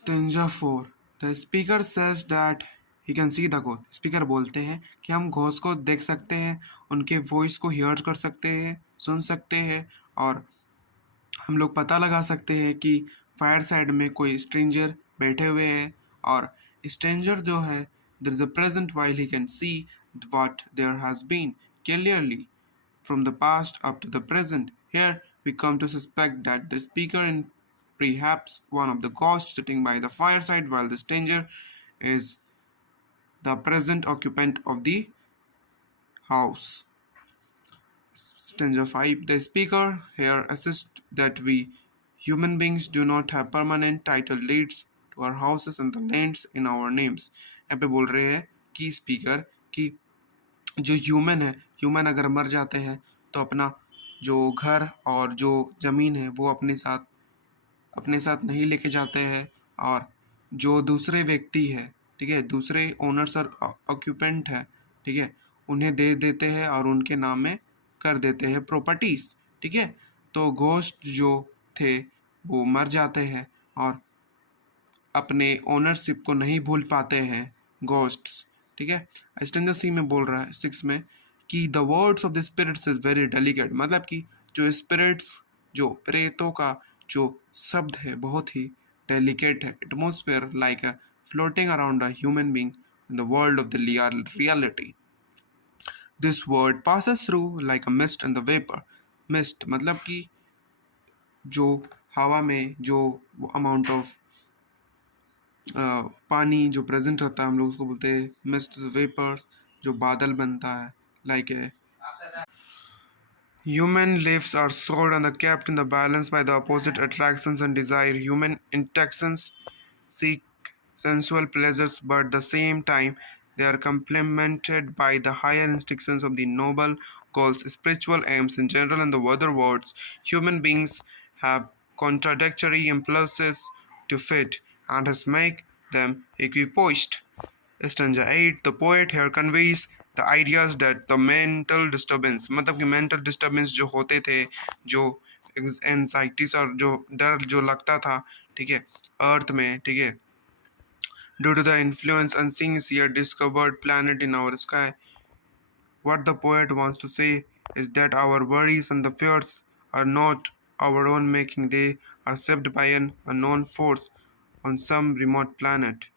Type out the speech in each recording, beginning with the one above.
Stanza 4. The speaker says that he can see the ghost. Speaker बोलते हैं कि हम घोस्ट को देख सकते हैं, उनके वॉइस को हियर कर सकते हैं, सुन सकते हैं, और हम लोग पता लगा सकते हैं कि फायर साइड में कोई स्ट्रेंजर बैठे हुए हैं, और स्ट्रेंजर जो है there is a present while he can see what there has been clearly from the past up to the present. Here we come to suspect that the speaker is perhaps one of the ghosts sitting by the fireside while the stranger is the present occupant of the house. Stanza 5. The speaker here assists that we human beings do not have permanent title deeds to our houses and the lands in our names. यहाँ पे बोल रहे हैं कि speaker कि जो human अगर मर जाते हैं तो अपना जो घर और जो ज़मीन है वो अपने साथ नहीं लेके जाते हैं, और जो दूसरे व्यक्ति है, ठीक है, दूसरे ओनर्स और ऑक्यूपेंट है, ठीक है, उन्हें दे देते हैं और उनके नाम में कर देते हैं प्रॉपर्टीज, ठीक है। तो घोस्ट जो थे वो मर जाते हैं और अपने ओनरशिप को नहीं भूल पाते हैं घोस्ट्स, ठीक है। स्टेंजर सी में बोल रहा है 6 में कि the words of the spirits is very delicate, मतलब कि जो स्पिरिट्स, जो प्रेतों का जो शब्द है बहुत ही डेलिकेट है। Atmosphere like a floating around a human being in the world of the reality. This word passes through like a mist in the vapour. Mist मतलब कि जो हवा में जो अमाउंट ऑफ पानी जो प्रेजेंट रहता है, हम लोग उसको बोलते हैं मिस्ट वेपर, जो बादल बनता है, like a human lives are soared and are kept in the balance by the opposite attractions and desire. Human intentions seek sensual pleasures, but at the same time they are complemented by the higher instincts of the noble goals, spiritual aims in general. In the other words, human beings have contradictory impulses to fit and has make them equipoised. Stanza 8. The poet here conveys the ideas that the mental disturbance, मतलब कि mental disturbance जो होते थे, जो anxieties और जो डर जो लगता था, ठीक है, अर्थ में, ठीक है, due to the influence unseen yet discovered planet in our sky. What the poet wants to say is that our worries and the fears are not our own making, they are shaped by an unknown force on some remote planet.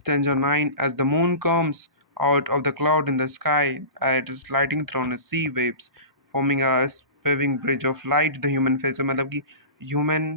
Stanza 9. As the moon comes out of the cloud in the sky, it is lighting through the sea waves, forming a waving bridge of light. The human face मतलब कि human